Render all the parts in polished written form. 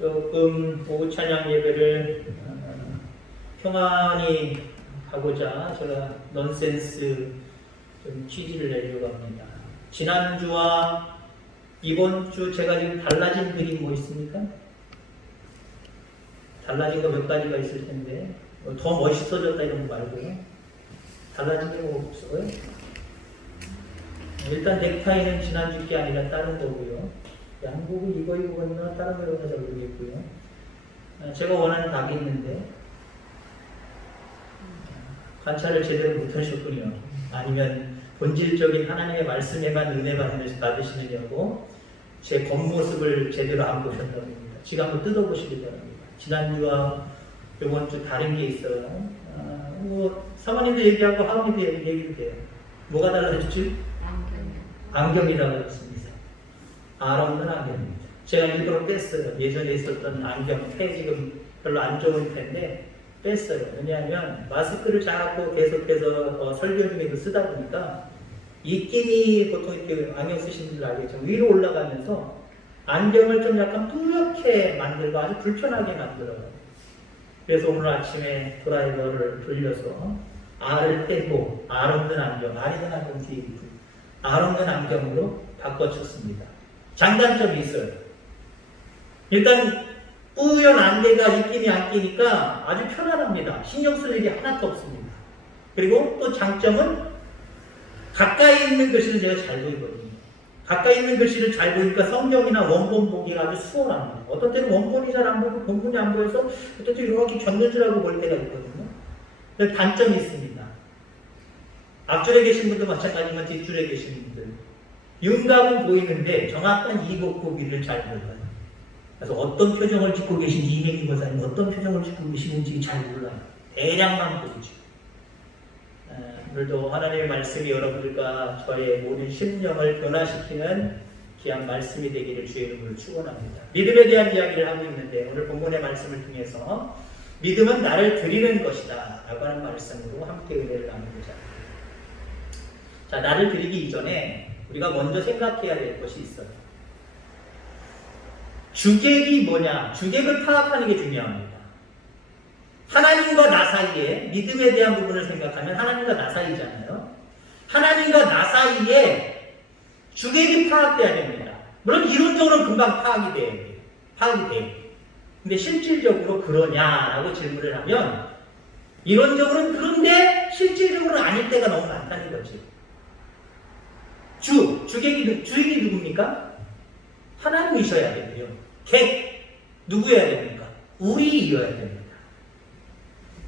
조금 오후 찬양 예배를 평안히 가고자 제가 넌센스 좀 취지를 내려고 합니다. 지난주와 이번 주 제가 지금 달라진 그림 뭐 있습니까? 달라진 거 몇 가지가 있을 텐데 더 멋있어졌다 이런 거 말고요. 달라진 게 뭐 없어요? 일단 넥타이는 지난주 게 아니라 다른 거고요. 양복을 이거 입었나 다른 거 입었나 잘 모르겠고요. 제가 원하는 닭이 있는데 관찰을 제대로 못하셨군요. 아니면 본질적인 하나님의 말씀에만 은혜 받으시느냐고 제 겉모습을 제대로 안 보셨다고 합니다. 지금 한번 뜯어보시기 바랍니다. 지난주와 이번 주 다른 게 있어요. 사모님도 얘기하고 하모님도 얘기도 돼요. 뭐가 달라졌지? 안경이라고 했습니다. 알 없는 안경입니다. 제가 일부러 뺐어요. 예전에 있었던 안경, 폐 지금 별로 안 좋은 폐인데 뺐어요. 왜냐하면 마스크를 자꾸 계속해서 설교 중에도 쓰다 보니까 입김이 보통 이렇게 안경 쓰시는 분들 알겠지만 위로 올라가면서 안경을 좀 약간 뿌옇게 만들고 아주 불편하게 만들어요. 그래서 오늘 아침에 드라이버를 돌려서 알을 떼고 알 없는 안경, 알 있는 안경 뒤에 알 없는 안경으로 바꿔쳤습니다. 장단점이 있어요. 일단 뿌연 안개가 입김이 안 끼니까 아주 편안합니다. 신경 쓸 일이 하나도 없습니다. 그리고 또 장점은 가까이 있는 글씨는 제가 잘 보이거든요. 가까이 있는 글씨를 잘 보니까 성경이나 원본 보기가 아주 수월합니다. 어떤 때는 원본이 잘 안 보이고 본문이 안 보여서 어떤 때 이렇게 곁눈질하고 볼 때가 있거든요. 단점이 있습니다. 앞줄에 계신 분도 마찬가지지만 뒷줄에 계신 분들 윤곽은 보이는데 정확한 이곡 보기를 잘 몰라요. 그래서 어떤 표정을 짓고 계신지 이행인 것아니면 어떤 표정을 짓고 계시는지 잘 몰라요. 대략만 보이죠. 오늘도 하나님의 말씀이 여러분들과 저의 모든 심령을 변화시키는 귀한 말씀이 되기를 주의 이름으로 축원합니다. 믿음에 대한 이야기를 하고 있는데 오늘 본문의 말씀을 통해서 믿음은 나를 드리는 것이다 라고 하는 말씀으로 함께 은혜를 나누고자 합니다. 자, 나를 드리기 이전에 우리가 먼저 생각해야 될 것이 있어요. 주객이 뭐냐? 주객을 파악하는 게 중요합니다. 하나님과 나 사이에 믿음에 대한 부분을 생각하면 하나님과 나 사이잖아요. 하나님과 나 사이에 주객이 파악돼야 됩니다. 물론 이론적으로는 금방 파악이 돼요. 근데 실질적으로 그러냐라고 질문을 하면 이론적으로는 그런데 실질적으로는 아닐 때가 너무 많다는 거지. 주인이 누굽니까? 하나님이셔야 되고요. 객, 누구여야 됩니까? 우리여야 됩니다.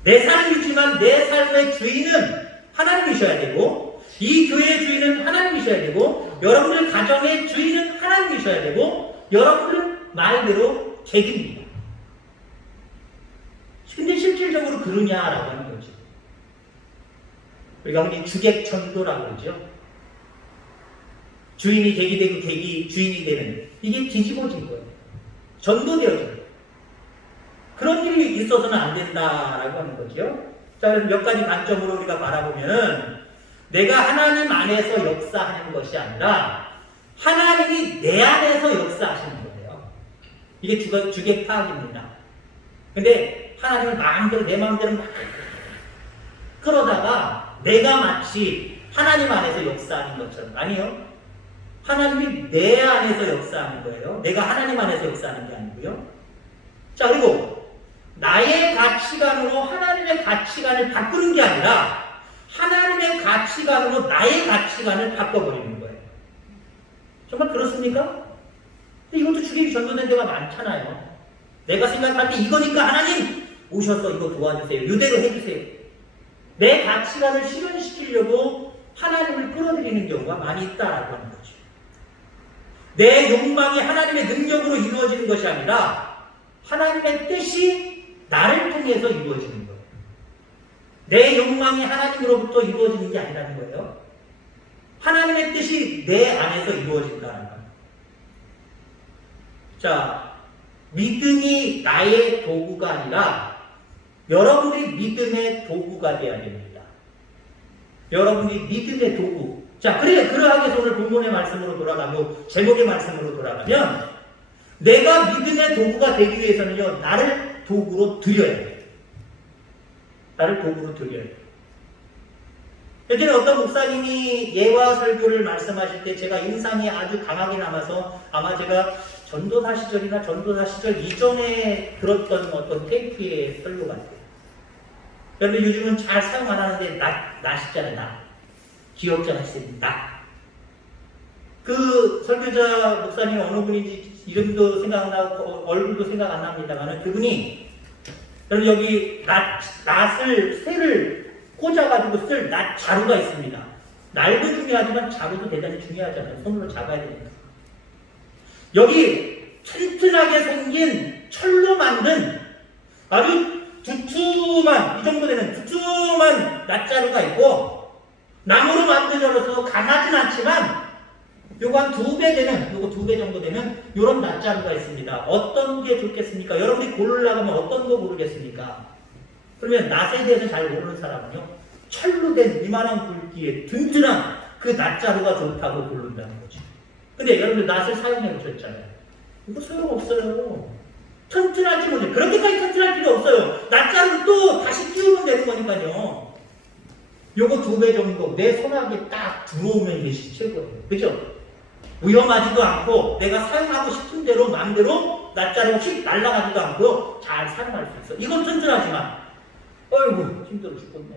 내 삶이지만 내 삶의 주인은 하나님이셔야 되고, 이 교회의 주인은 하나님이셔야 되고, 여러분들 가정의 주인은 하나님이셔야 되고, 여러분들은 말대로 객입니다. 근데 실질적으로 그러냐라고 하는 거죠. 우리가 흔히 주객전도라고 그러죠. 주인이 객이 되고 객이 주인이 되는 이게 뒤집어진 거예요. 전도되어져요. 그런 일이 있어서는 안 된다라고 하는 거죠. 자, 몇 가지 관점으로 우리가 바라보면은 내가 하나님 안에서 역사하는 것이 아니라 하나님이 내 안에서 역사하시는 거예요. 이게 주객 파악입니다. 근데 하나님을 마음대로 내 마음대로 막 그러다가 내가 마치 하나님 안에서 역사하는 것처럼 아니요. 하나님이 내 안에서 역사하는 거예요. 내가 하나님 안에서 역사하는 게 아니고요. 자, 그리고 나의 가치관으로 하나님의 가치관을 바꾸는 게 아니라 하나님의 가치관으로 나의 가치관을 바꿔버리는 거예요. 정말 그렇습니까? 근데 이것도 주객이 전도된 데가 많잖아요. 내가 생각할 때 이거니까 하나님 오셔서 이거 도와주세요. 이대로 해주세요. 내 가치관을 실현시키려고 하나님을 끌어들이는 경우가 많이 있다라고 하는 거죠. 내 욕망이 하나님의 능력으로 이루어지는 것이 아니라 하나님의 뜻이 나를 통해서 이루어지는 거예요. 내 욕망이 하나님으로부터 이루어지는 게 아니라는 거예요. 하나님의 뜻이 내 안에서 이루어진다는 거예요. 자, 믿음이 나의 도구가 아니라 여러분들이 믿음의 도구가 되어야 됩니다. 여러분이 믿음의 도구. 자, 그러하기 위해서 오늘 본문의 말씀으로 돌아가고 제목의 말씀으로 돌아가면 내가 믿음의 도구가 되기 위해서는요, 나를 도구로 드려야 돼요. 나를 도구로 드려야 돼요. 예전에 어떤 목사님이 예화 설교를 말씀하실 때 제가 인상이 아주 강하게 남아서 아마 제가 전도사 시절이나 전도사 시절 이전에 들었던 어떤 테이프의 설교 같아요. 그런데 요즘은 잘 사용 안 하는데 나시잖아요. 나. 기억자 하시는 나. 그 설교자 목사님 어느 분인지 이름도 생각 안 나고 얼굴도 생각 안 납니다만 그분이 여기 낫을 새를 꽂아가지고 쓸 낫 자루가 있습니다. 날도 중요하지만 자루도 대단히 중요하잖아요. 손으로 잡아야 되니까. 여기 튼튼하게 생긴 철로 만든 아주 두툼한 이 정도 되는 두툼한 낫자루가 있고 나무로 만들어서 강하진 않지만 요거 한 2배 되는 요거 2배 정도 되는 요런 낫자루가 있습니다. 어떤 게 좋겠습니까? 여러분이 고르려면 어떤 거 고르겠습니까? 그러면 낫에 대해서 잘 모르는 사람은요 철로 된 이만한 굵기에 든든한 그 낫자루가 좋다고 고른다는 거죠. 근데 여러분들 낫을 사용해 보셨잖아요. 이거 소용없어요. 튼튼하지 못해. 그렇게까지 튼튼할 필요 없어요. 낫자루 또 다시 끼우면 되는 거니까요. 요거 2배 정도 내 손아귀에 딱 들어오면 이게 최고예요. 그죠? 위험하지도 않고 내가 사용하고 싶은 대로 마음대로 낫자루가 휙 날아가지도 않고 잘 사용할 수 있어. 이건 튼튼하지만 어이구 힘들어 죽겠네.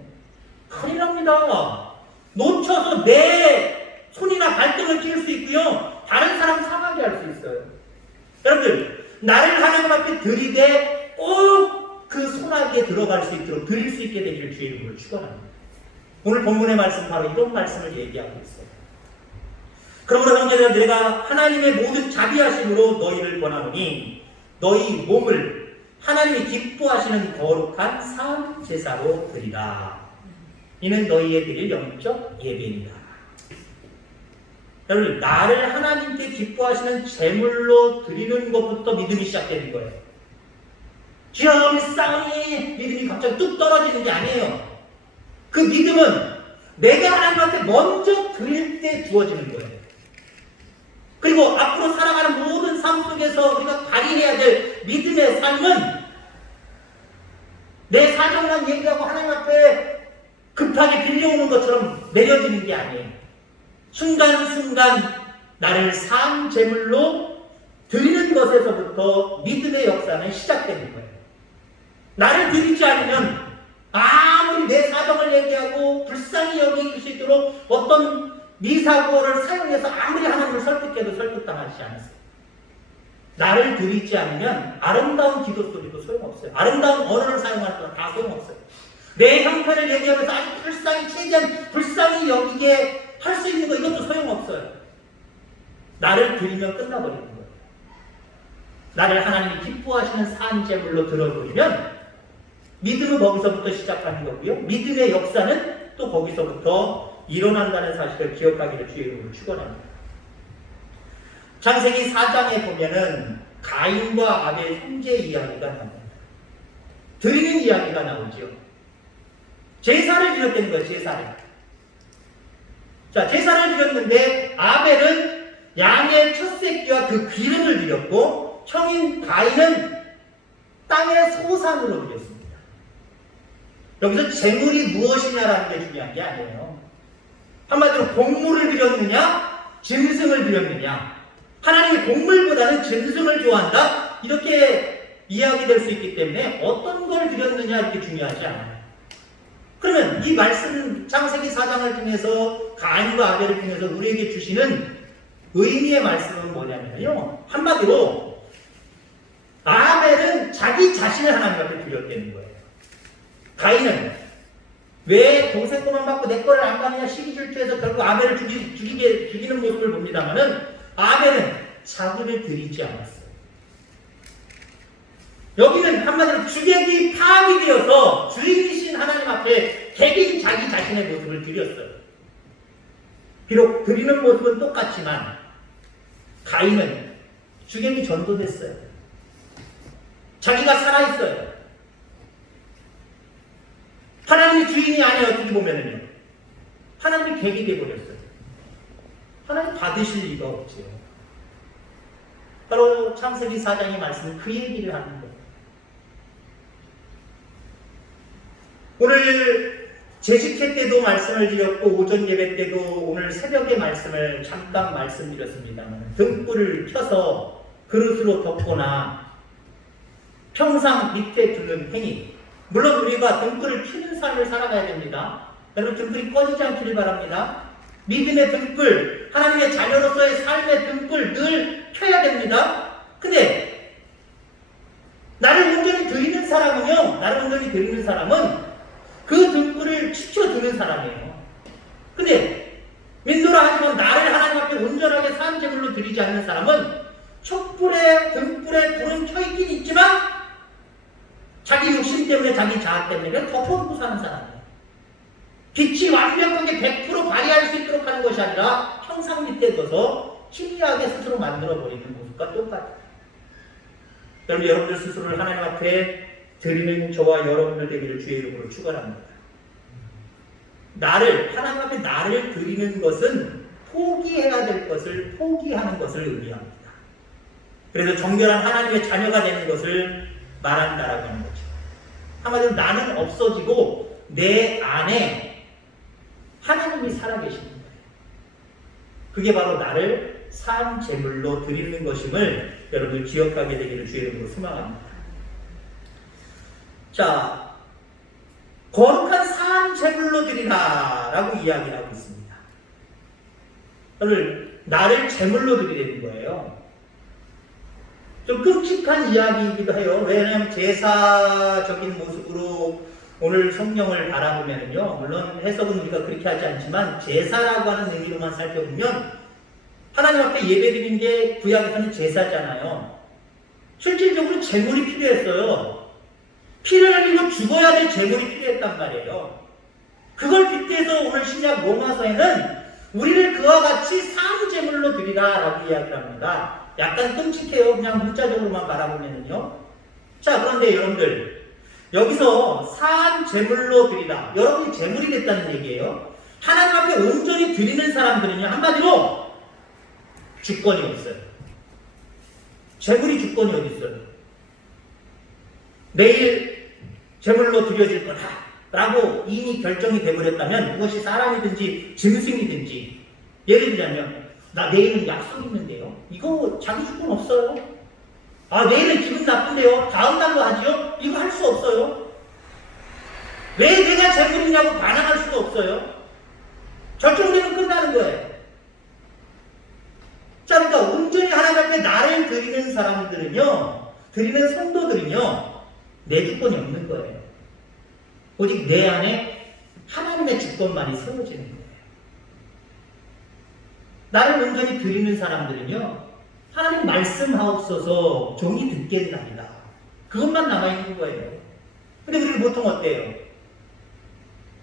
큰일 납니다. 놓쳐서 내 손이나 발등을 찔 수 있고요. 다른 사람 상하게 할 수 있어요. 여러분들 나를 하나님 앞에 들이대 꼭 그 손아귀에 들어갈 수 있도록 드릴 수 있게 되기를 주의 이름으로 축원합니다. 오늘 본문의 말씀 바로 이런 말씀을 얘기하고 있어요. 그러므로 형제들아 내가 하나님의 모든 자비하심으로 너희를 권하노니 너희 몸을 하나님이 기뻐하시는 거룩한 산 제사로 드리라. 이는 너희의 드릴 영적 예배입니다. 여러분 나를 하나님께 기뻐하시는 제물로 드리는 것부터 믿음이 시작되는 거예요. 지금 싸우니 믿음이 갑자기 뚝 떨어지는 게 아니에요. 그 믿음은 내가 하나님 앞에 먼저 드릴 때 주어지는 거예요. 그리고 앞으로 살아가는 모든 삶 속에서 우리가 발휘해야 될 믿음의 삶은 내 사정만 얘기하고 하나님 앞에 급하게 빌려오는 것처럼 내려지는 게 아니에요. 순간순간 나를 산 제물로 드리는 것에서부터 믿음의 역사는 시작되는 거예요. 나를 드리지 않으면 아무리 내 사정을 얘기하고 불쌍히 여길 수 있도록 어떤 미사고를 사용해서 아무리 하나님을 설득해도 설득당하지 않았어요. 나를 드리지 않으면 아름다운 기도 소리도 소용없어요. 아름다운 언어를 사용할 때 다 소용없어요. 내 형편을 얘기하면서 아주 불쌍히 최대한 불쌍히 여기게 할 수 있는 거 이것도 소용없어요. 나를 드리면 끝나버리는 거예요. 나를 하나님이 기뻐하시는 산 제물로 들어드리면 믿음은 거기서부터 시작하는 거고요. 믿음의 역사는 또 거기서부터 일어난다는 사실을 기억하기를 주의 이름으로 축원합니다. 창세기 4장에 보면은 가인과 아벨 형제 이야기가 나옵니다. 드리는 이야기가 나오죠. 제사를 드렸다는 거예요. 제사를. 자, 제사를 드렸는데 아벨은 양의 첫 새끼와 그 기름을 드렸고 형인 가인은 땅의 소산으로 드렸습니다. 여기서 제물이 무엇이냐라는 게 중요한 게 아니에요. 한마디로 곡물을 드렸느냐 짐승을 드렸느냐. 하나님이 곡물보다는 짐승을 좋아한다 이렇게 이야기될 수 있기 때문에 어떤 걸 드렸느냐 이렇게 중요하지 않아요. 그러면 이 말씀 창세기 4장을 통해서 가인과 아벨을 통해서 우리에게 주시는 의미의 말씀은 뭐냐면요. 한마디로 아벨은 자기 자신을 하나님 앞에 드렸다는 거예요. 가인은 왜 동생 것만 받고 내 거를 안 받느냐 시기 질투해서 결국 아벨을 죽이는 모습을 봅니다만은 아벨은 자기를 드리지 않았어요. 여기는 한마디로 주객이 파악이 되어서 주인이신 하나님 앞에 개인 자기 자신의 모습을 드렸어요. 비록 드리는 모습은 똑같지만 가인은 주객이 전도됐어요. 자기가 살아있어요. 하나님이 주인이 아니에요. 어떻게 보면은요. 하나님이 객이 되어버렸어요. 하나님 받으실 리가 없죠. 바로 창세기 4장의 말씀 그 얘기를 하는 거예요. 오늘 제식회 때도 말씀을 드렸고 오전 예배 때도 오늘 새벽에 말씀을 잠깐 말씀드렸습니다만 등불을 켜서 그릇으로 덮거나 평상 밑에 두는 행위, 물론 우리가 등불을 켜는 삶을 살아가야 됩니다. 여러분 등불이 꺼지지 않기를 바랍니다. 믿음의 등불, 하나님의 자녀로서의 삶의 등불 늘 켜야 됩니다. 근데 나를 온전히 드리는 사람은 그 등불을 지켜두는 사람이에요. 근데 믿노라 하지만 나를 하나님 앞에 온전하게 사함제물로 드리지 않는 사람은 촛불에 등불에 불은 켜있긴 있지만 자기 욕심 때문에 자기 자아 때문에 그냥 덮어두고 사는 사람이에요. 빛이 완벽하게 100% 발휘할 수 있도록 하는 것이 아니라 평상 밑에 둬서 희미하게 스스로 만들어버리는 모습과 똑같아요. 여러분들 스스로를 하나님 앞에 드리는 저와 여러분들 되기를 주의 이름으로 축원합니다. 하나님 앞에 나를 드리는 것은 포기해야 될 것을 포기하는 것을 의미합니다. 그래서 정결한 하나님의 자녀가 되는 것을 말한다라고 하는 거죠. 한마디로 나는 없어지고 내 안에 하나님이 살아계시는 거예요. 그게 바로 나를 산 제물로 드리는 것임을 여러분들 기억하게 되기를 주의 이름으로 소망합니다. 자, 거룩한 산 제물로 드리라 라고 이야기를 하고 있습니다. 여러분, 나를 제물로 드리는 거예요. 좀 끔찍한 이야기이기도 해요. 왜냐하면 제사적인 모습으로 오늘 성경을 바라보면요, 물론 해석은 우리가 그렇게 하지 않지만 제사라고 하는 의미로만 살펴보면 하나님 앞에 예배드리는 게 구약에서는 제사잖아요. 실질적으로 제물이 필요했어요. 피를 흘리고 죽어야 될 제물이 필요했단 말이에요. 그걸 빗대서 오늘 신약 로마서에는 우리를 그와 같이 산 제물로 드리라 라고 이야기를 합니다. 약간 끔찍해요. 그냥 문자적으로만 바라보면요. 자, 그런데 여러분들 여기서 산 제물로 드리라, 여러분이 제물이 됐다는 얘기예요. 하나님 앞에 온전히 드리는 사람들은요, 한마디로 주권이 없어요. 제물이 주권이 어디 있어요? 내일 제물로 드려질 거다 라고 이미 결정이 되어버렸다면 그것이 사람이든지 짐승이든지, 예를 들자면 나 내일은 약속 있는데요, 이거 자기 주권 없어요. 아, 내일은 기분 나쁜데요, 다음 달로 하지요, 이거 할 수 없어요. 왜 내가 제물이냐고 반항할 수도 없어요. 결정되면 끝나는 거예요. 자, 그러니까 온전히 하나님 앞에 나를 드리는 사람들은요, 드리는 성도들은요, 내 주권이 없는 거예요. 오직 내 안에 하나님의 주권만이 세워지는 거예요. 나를 온전히 드리는 사람들은요, 하나님 말씀하옵소서 종이 듣겠나이다, 그것만 남아있는 거예요. 근데 우리는 보통 어때요?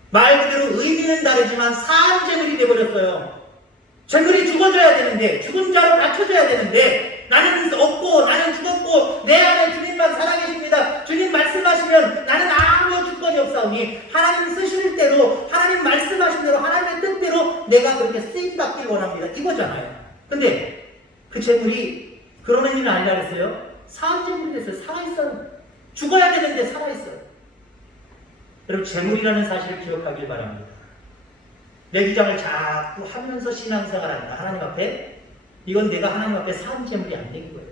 말 그대로 의미는 다르지만 산 제물이 되어버렸어요. 제물이 죽어져야 되는데, 죽은 자로 바쳐져야 되는데, 나는 없고 나는 죽었고 내 안에 주님만 살아계십니다, 주님 말씀하시면 나는 아무 주권이 없사오니 하나님 쓰실 대로, 하나님 말씀하신 대로, 하나님의 뜻대로 내가 그렇게 쓰임받길 원합니다, 이거잖아요. 근데 그 제물이 그런 의미는 아니라 그랬어요. 산 제물이 됐어요. 살아있어요. 죽어야 되는데 살아있어요. 여러분, 제물이라는 사실을 기억하길 바랍니다. 내 주장을 자꾸 하면서 신앙생활한다, 하나님 앞에, 이건 내가 하나님 앞에 산 제물이 안 된 거예요.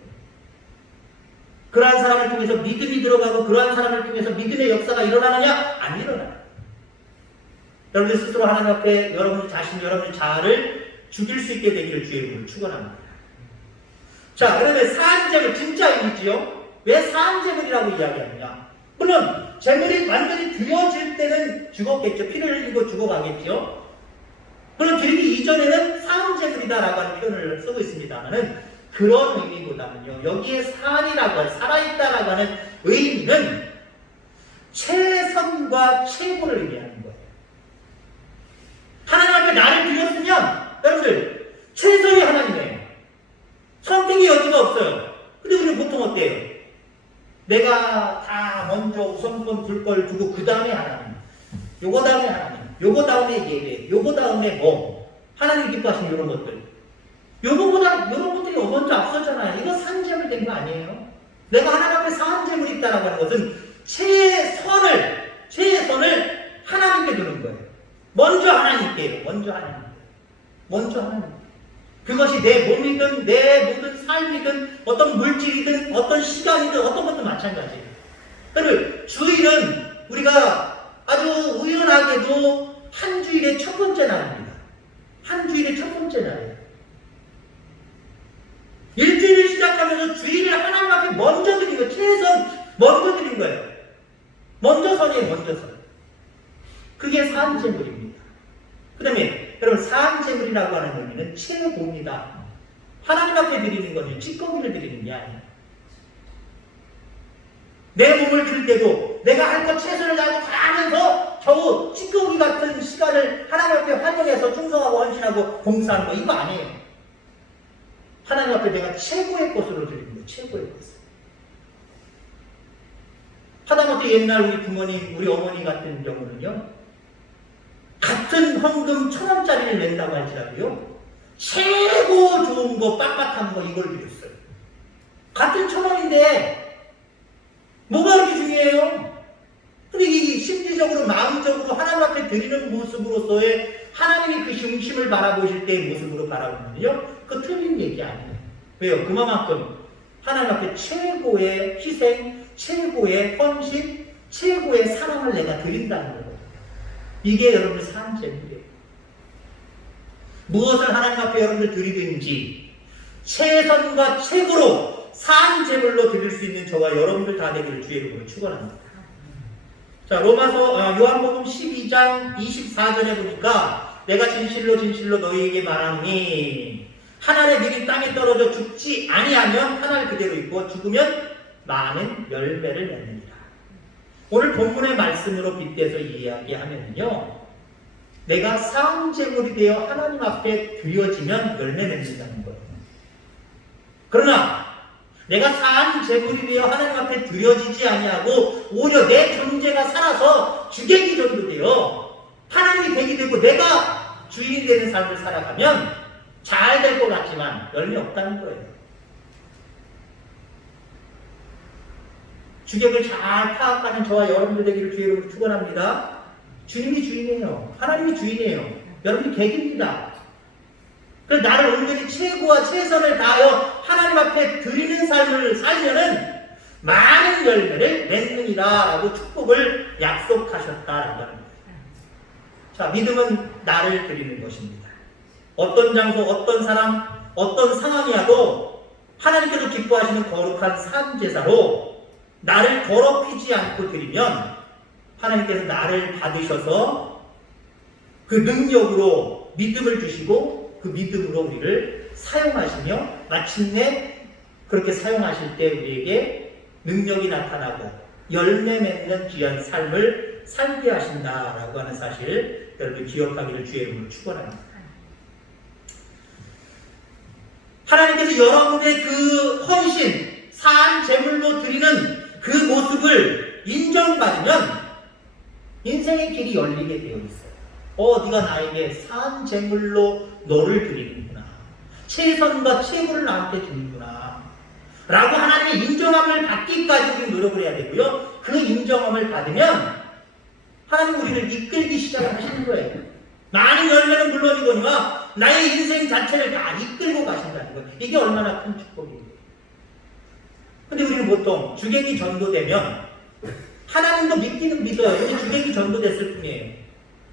그러한 사람을 통해서 믿음이 들어가고 그러한 사람을 통해서 믿음의 역사가 일어나느냐? 안 일어나요. 여러분들 스스로 하나님 앞에 여러분 자신, 여러분 자아를 죽일 수 있게 되기를 주의 이름으로 축원합니다. 자, 그러면 산 제물, 진짜 의미지요? 왜 산 제물이라고 이야기하느냐? 물론 제물이 완전히 드려질 때는 죽었겠죠. 피를 흘리고 죽어가겠죠. 물론 드리기 이전에는 사음제물이다라고 하는 표현을 쓰고 있습니다만은 그런 의미보다는요, 여기에 산이라고, 살아있다라고 하는 의미는 최선과 최고를 의미하는 거예요. 하나님 앞에 나를 드렸으면 여러분들 최선이 하나님이에요. 선택의 여지가 없어요. 근데 우리는 보통 어때요? 내가 다 먼저 우선권 둘 걸 두고 그 다음에 하나님, 요거 다음에 하나님, 요거 다음에 예배, 요거 다음에 뭐 하나님 기뻐하시는 이런 것들. 요거보다 여러분들이 먼저 앞서잖아요. 이거 산재물 된 거 아니에요? 내가 하나님 앞에 산재물이 있다라고 하는 것은 최선을 하나님께 두는 거예요. 먼저 하나님께요. 먼저 하나님. 먼저 하나님. 그것이 내 몸이든 내 모든 삶이든 어떤 물질이든 어떤 시간이든 어떤 것도 마찬가지예요. 그리고 주일은 우리가 아주 우연하게도 한 주일의 첫 번째 날입니다. 한 주일의 첫 번째 날이에요. 일주일을 시작하면서 주일을 하나님 앞에 먼저 드린 거예요. 최선 먼저 드린 거예요. 먼저 선이에요. 먼저 선. 그게 산재물입니다. 그 다음에 여러분 산재물이라고 하는 의미는 최고입니다. 하나님 앞에 드리는 거는 찌꺼기를 드리는 게 아니에요. 내 몸을 드릴 때도 내가 할 것 최선을 다하고 다 하면서 겨우 찌꺼기 같은 시간을 하나님 앞에 활용해서 충성하고 헌신하고 봉사하는 거 이거 아니에요. 하나님 앞에 내가 최고의 것으로 드리는 거예요. 최고의 것을. 하다못해 옛날 우리 부모님, 우리 어머니 같은 경우는요. 같은 헌금 1,000원짜리를 낸다고 할지라도요. 최고 좋은 거, 빳빳한 거 이걸 드렸어요. 같은 1,000원인데 뭐가 그렇게 중요해요? 근데 이 심리적으로, 마음적으로 하나님 앞에 드리는 모습으로서의 하나님이 그 중심을 바라보실 때의 모습으로 바라보면요. 그거 틀린 얘기 아니에요. 왜요? 그만큼 하나님 앞에 최고의 희생, 최고의 헌신, 최고의 사랑을 내가 드린다는 거예요. 이게 여러분의 산재물이에요. 무엇을 하나님 앞에 여러분들 드리든지 최선과 최고로 산재물로 드릴 수 있는 저와 여러분들 다 되기를 주의 이름으로 축원합니다. 자, 요한복음 12장 24절에 보니까 내가 진실로 진실로 너희에게 말하니 하늘에 미리 땅에 떨어져 죽지 아니하면 하늘 그대로 있고 죽으면 많은 열매를 맺느니라. 오늘 본문의 말씀으로 빗대서 이야기하면요, 내가 산재물이 되어 하나님 앞에 드려지면 열매 맺는다는 거예요. 그러나 내가 산재물이 되어 하나님 앞에 드려지지 아니하고 오히려 내 존재가 살아서 주객이 정도 되어 하나님이 되게 되고 내가 주인이 되는 삶을 살아가면 잘 될 것 같지만 열매 없다는 거예요. 주객을 잘 파악하는 저와 여러분들 되기를 주의 이름으로 축원합니다. 주님이 주인이에요. 하나님이 주인이에요. 여러분이 객입니다. 그래서 나를 온전히 최고와 최선을 다하여 하나님 앞에 드리는 삶을 살면은 많은 열매를 맺느니라 라고 축복을 약속하셨다라고 합니다. 자, 믿음은 나를 드리는 것입니다. 어떤 장소, 어떤 사람, 어떤 상황이라도 하나님께서 기뻐하시는 거룩한 산제사로 나를 더럽히지 않고 드리면 하나님께서 나를 받으셔서 그 능력으로 믿음을 주시고 그 믿음으로 우리를 사용하시며 마침내 그렇게 사용하실 때 우리에게 능력이 나타나고 열매 맺는 귀한 삶을 살게 하신다라고 하는 사실 여러분 기억하기를 주의 이름으로 축원합니다. 하나님께서 여러분의 그 헌신, 산 제물로 드리는 그 모습을 인정받으면 인생의 길이 열리게 되어 있어요. 네가 나에게 산 제물로 너를 드리는구나. 최선과 최고를 나한테 주는구나. 라고 하나님의 인정함을 받기까지 우리 노력을 해야 되고요. 그 인정함을 받으면 하나님 우리를 이끌기 시작하시는 거예요. 많은 열매는 물론이거니와 나의 인생 자체를 다 이끌고 가신다는 거예요. 이게 얼마나 큰 축복이에요. 근데 우리는 보통 주객이 전도되면 하나님도 믿기는 믿어요. 근데 주객이 전도됐을 뿐이에요.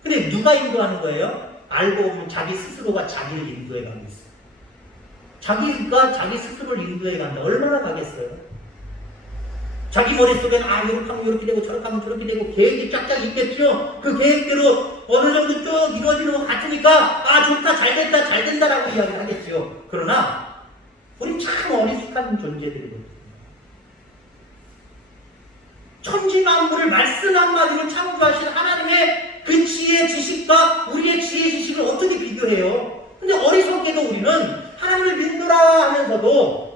근데 누가 인도하는 거예요? 알고 보면 자기 스스로가 자기를 인도해 가고 있어요. 자기가 자기 스스로를 인도해 간다. 얼마나 가겠어요? 자기 머릿속에는 이렇게 하면 이렇게 되고 저렇게 하면 저렇게 되고 계획이 쫙쫙 있겠죠? 그 계획대로 어느 정도 쭉 이루어지는 것 같으니까 좋다, 잘 됐다, 잘 된다라고 이야기를 하겠죠. 그러나 우리 참 어리숙한 존재들이거든요. 천지 만물을 말씀 한마디로 창조하신 하나님의 그 지혜 지식과 우리의 지혜 지식을 어떻게 비교해요? 근데 어리석게도 우리는 하나님을 믿노라 하면서도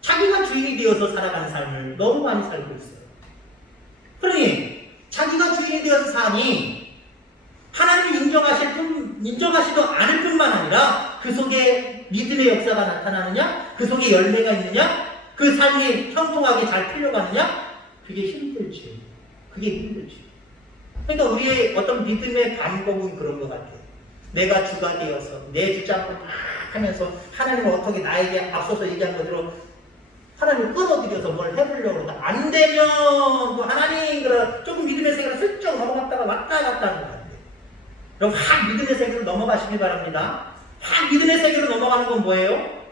자기가 주인이 되어서 살아가는 삶을 너무 많이 살고 있어요. 그러니 자기가 주인이 되어서 사니 하나님을 인정하시도 않을 뿐만 아니라 그 속에 믿음의 역사가 나타나느냐? 그 속에 열매가 있느냐? 그 삶이 형통하게 잘 풀려가느냐? 그게 힘들지. 그게 힘들지. 그러니까 우리의 어떤 믿음의 방법은 그런 것 같아요. 내가 주가 되어서 내 주장을 막 하면서 하나님은 어떻게 나에게 앞서서 얘기한 것대로 하나님을 끌어들여서 뭘 해보려고 그러다 안 되면 또 하나님 조금 믿음의 세계로 슬쩍 넘어갔다가 왔다 갔다 하는 것 같아요. 그럼 확 믿음의 세계로 넘어가시기 바랍니다. 확 믿음의 세계로 넘어가는 건 뭐예요?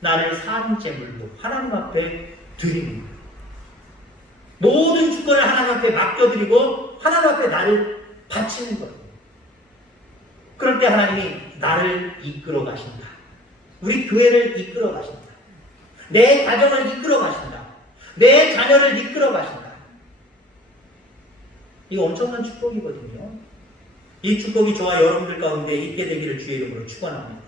나를 산 제물로 하나님 앞에 드리는 거예요. 모든 주권을 하나님 앞에 맡겨드리고 하나님 앞에 나를 바치는 거예요. 그럴 때 하나님이 나를 이끌어 가신다. 우리 교회를 이끌어 가신다. 내 가정을 이끌어 가신다. 내 자녀를 이끌어 가신다. 이거 엄청난 축복이거든요. 이 축복이 저와 여러분들 가운데 있게 되기를 주의 이름으로 축원합니다.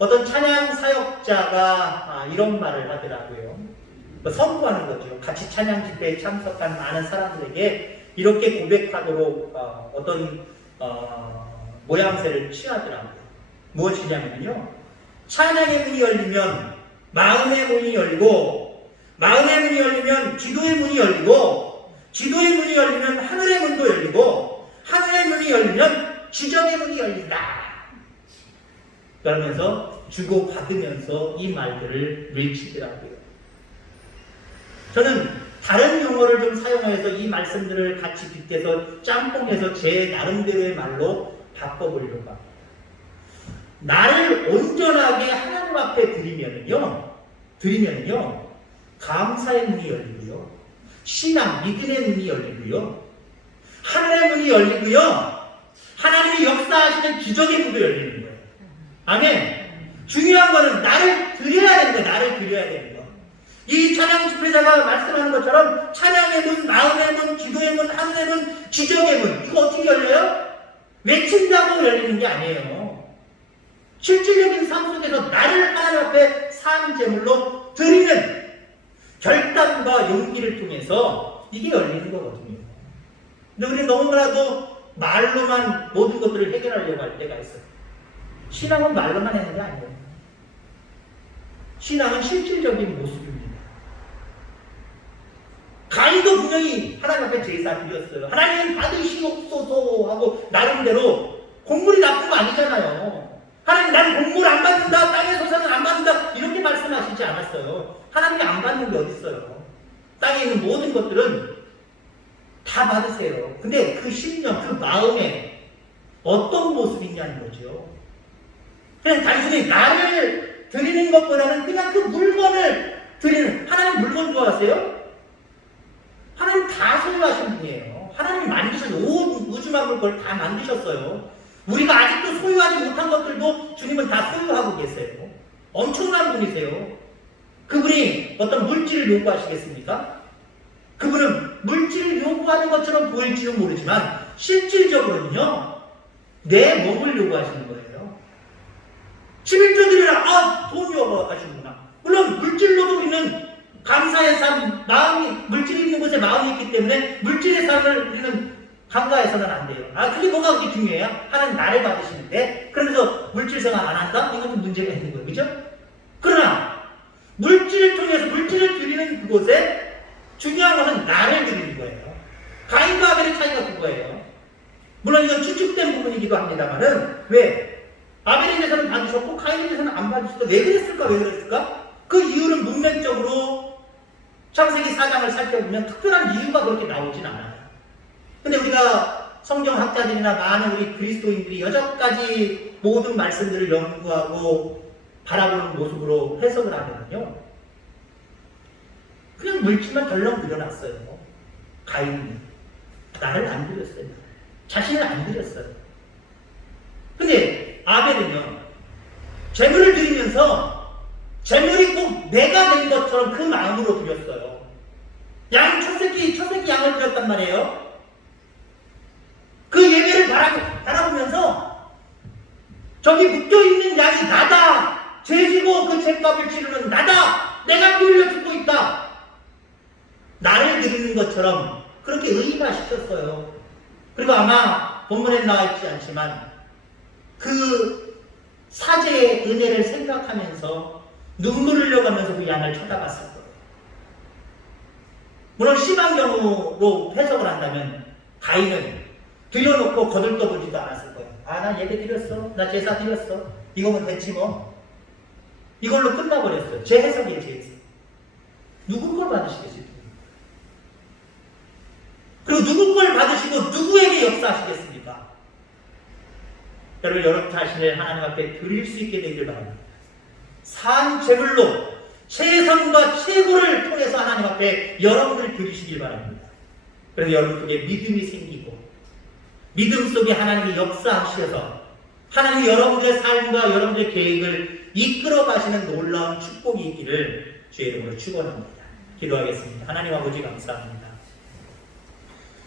어떤 찬양 사역자가 이런 말을 하더라고요. 선포하는 거죠. 같이 찬양 집회에 참석한 많은 사람들에게 이렇게 고백하도록 어떤 모양새를 취하더라고요. 무엇이냐면요. 찬양의 문이 열리면 마음의 문이 열리고, 마음의 문이 열리면 기도의 문이 열리고, 기도의 문이 열리면 하늘의 문도 열리고, 하늘의 문이 열리면 지정의 문이 열린다. 그러면서 주고받으면서 이 말들을 외치더라고요. 저는 다른 용어를 좀 사용해서 이 말씀들을 같이 빗대서 짬뽕해서 제 나름대로의 말로 바꿔보려고 합니다. 나를 온전하게 하나님 앞에 드리면요, 감사의 문이 열리고요, 신앙, 믿음의 문이 열리고요, 하늘의 문이 열리고요, 하나님이 역사하시는 기적의 문도 열리는 거예요. 아멘. 중요한 거는 나를 드려야 되는 거예요. 나를 드려야 되는 거. 이 찬양 집회자가 말씀하는 것처럼 찬양의 문, 마음의 문, 기도의 문, 하늘의 문, 기적의 문, 이거 어떻게 열려요? 외친다고 열리는 게 아니에요. 실질적인 삶 속에서 나를 하나님 앞에 산 제물로 드리는 결단과 용기를 통해서 이게 열리는 거거든요. 근데 우리는 너무나도 말로만 모든 것들을 해결하려고 할 때가 있어요. 신앙은 말로만 하는 게 아니에요. 신앙은 실질적인 모습입니다. 가인도 분명히 하나님 앞에 제사 드렸어요. 하나님 받으시옵소서 하고 나름대로 곡물이 나쁜 거 아니잖아요. 하나님 난 곡물 안 받는다, 땅의 소산은 안 받는다 이렇게 말씀하시지 않았어요. 하나님이 안 받는 게 어디 있어요. 땅에 있는 모든 것들은 다 받으세요. 근데 그 심령, 그 마음에 어떤 모습이 있냐는 거죠. 그냥 단순히 나를 드리는 것보다는 그냥 그 물건을 드리는, 하나님 물건 좋아하세요? 하나님 다 소유하신 분이에요. 하나님 만드셔서 온 우주 만물 걸 다 만드셨어요. 우리가 아직도 소유하지 못한 것들도 주님은 다 소유하고 계세요. 엄청난 분이세요. 그분이 어떤 물질을 요구하시겠습니까? 그분은 물질을 요구하는 것처럼 보일지는 모르지만 실질적으로는요, 내 몸을 요구하시는 거예요. 11조 드리라, 돈 요구하시는구나. 물론 물질로도 우리는 감사의 삶, 마음이, 물질이 있는 곳에 마음이 있기 때문에 물질의 삶을 우리는 간과해서는 안 돼요. 그게 뭐가 그렇게 중요해요? 하나님 나를 받으시는데, 그러면서 물질 생활 안 한다? 이것도 문제가 있는 거예요. 그죠? 그러나, 물질을 통해서 물질을 드리는 그곳에 중요한 것은 나를 드리는 거예요. 가인과 아벨의 차이가 그거예요. 물론 이건 추측된 부분이기도 합니다만은, 왜? 아벨의 제사는 받으셨고, 가인의 제사는 안 받으셨다. 왜 그랬을까? 그 이유는 문맥적으로 창세기 4장을 살펴보면 특별한 이유가 그렇게 나오진 않아요. 근데 우리가 성경학자들이나 많은 우리 그리스도인들이 여전까지 모든 말씀들을 연구하고 바라보는 모습으로 해석을 하면요, 그냥 물질만 덜렁 늘어났어요. 가인이 나를 안 드렸어요. 자신을 안 드렸어요. 근데 아벨은요, 재물을 드리면서 재물이 꼭 내가 된 것처럼 그 마음으로 드렸어요. 양 첫새끼 양을 드렸단 말이에요. 그 예배를 바라보면서 저기 묶여있는 양이 나다. 죄지고 그 죄값을 치르는 나다. 내가 끌려 죽고 있다. 나를 드리는 것처럼 그렇게 의인화시켰어요. 그리고 아마 본문에 나와 있지 않지만 그 사제의 은혜를 생각하면서 눈물을 흘려가면서 그 양을 쳐다봤을 거예요. 물론 심한 경우로 해석을 한다면 가인은 드려놓고 거들떠보지도 않았을 거예요. 아, 나 예배 드렸어. 나 제사 드렸어. 이거면 됐지 뭐. 이걸로 끝나버렸어요. 제 해석이에요, 제 해석. 누구 걸 받으시겠어요? 그리고 누구 걸 받으시고 누구에게 역사하시겠습니까? 여러분 자신을 하나님 앞에 드릴 수 있게 되기를 바랍니다. 산 제물로 최선과 최고를 통해서 하나님 앞에 여러분을 드리시길 바랍니다. 그래서 여러분 속에 믿음이 생기고 믿음 속에 하나님이 역사하셔서 하나님이 여러분들의 삶과 여러분들의 계획을 이끌어 가시는 놀라운 축복이 있기를 주의 이름으로 축원합니다. 기도하겠습니다. 하나님 아버지 감사합니다.